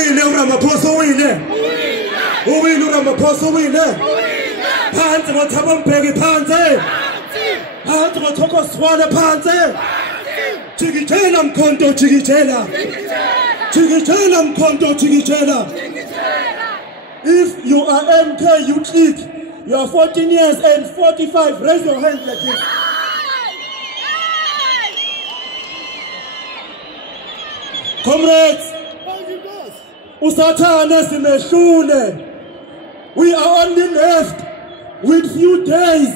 uwile uRamaphosa uwile uwile uRamaphosa uwile phansi ngoThabo Mbeki phansi phansi ngoThoko Siwane phansi jikijela Mkhonto jikijela jikijela Mkhonto jikijela. If you are MK, you click. You are 14 years and 45. Raise your hand like this. Comrades, usathane simehlule. We are only left with few days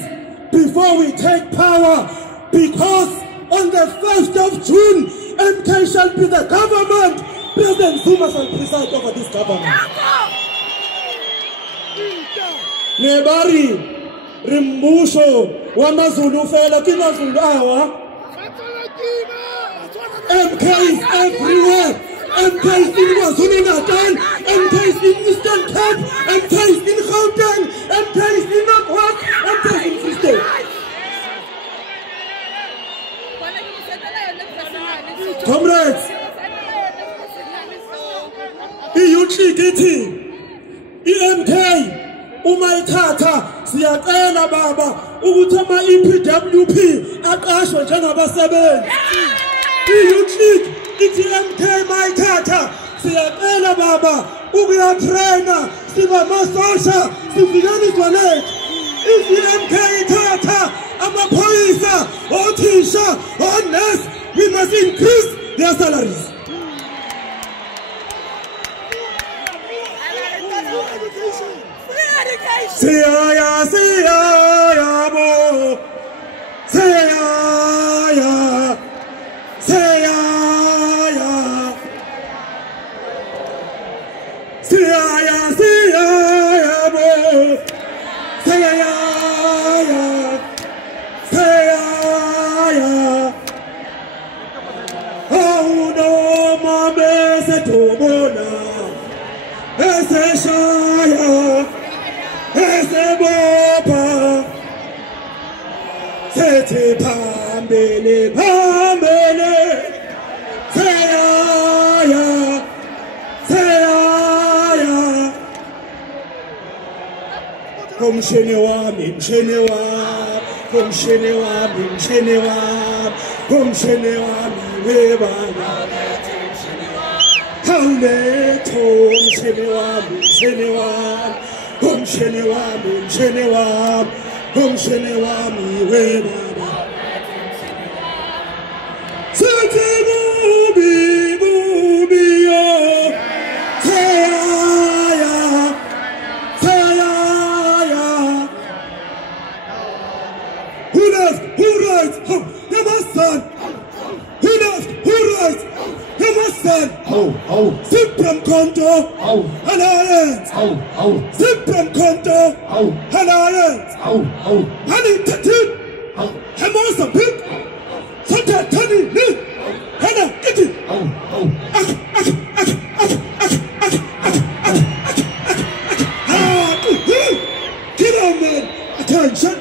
before we take power, because on the 1st of June, MK shall be the government. President Zuma shall preside over this government. Nebari rimbusho wamazulu fela kinazulu awa. MK is everywhere. MK is in KwaZulu-Natal. MK is in Eastern Cape. MK is in Gauteng. MK is in North. MK is in Free State. Comrades, i-UTGT, i-MK, umayithatha siyacela baba ukuthi ama-EPWP aqashwe njengabasebenzi. I-UTGT ithi MK mayithatha siyacela baba ukuyatraina siba amasosha sivikele izwe lethu. Ithi MK ithatha amaphoyisa, othisha, onesi, we must increase their salaries. Siyaya, siyaya, bo. Siyaya, siyaya. Siyaya, siyaya, bo. Siyaya, siyaya. Oh no, mama, se tobona, se shaya. Esebopa sethi phambili phambili seyaya seyaya komshini wami mshini wami komshini wami mshini wami komshini wami webana hawuletho mshini wami mshini wami komshini wami mshini wami komshini wami webaba sithi bubi bubi yo seyaya seyaya who left who right your son who left who right your son Sipram Konto Alliance Sipram Konto Alliance Honey Tatin Hamosa Pip Santa Tani Lee Hana Kitty Get on man, attention.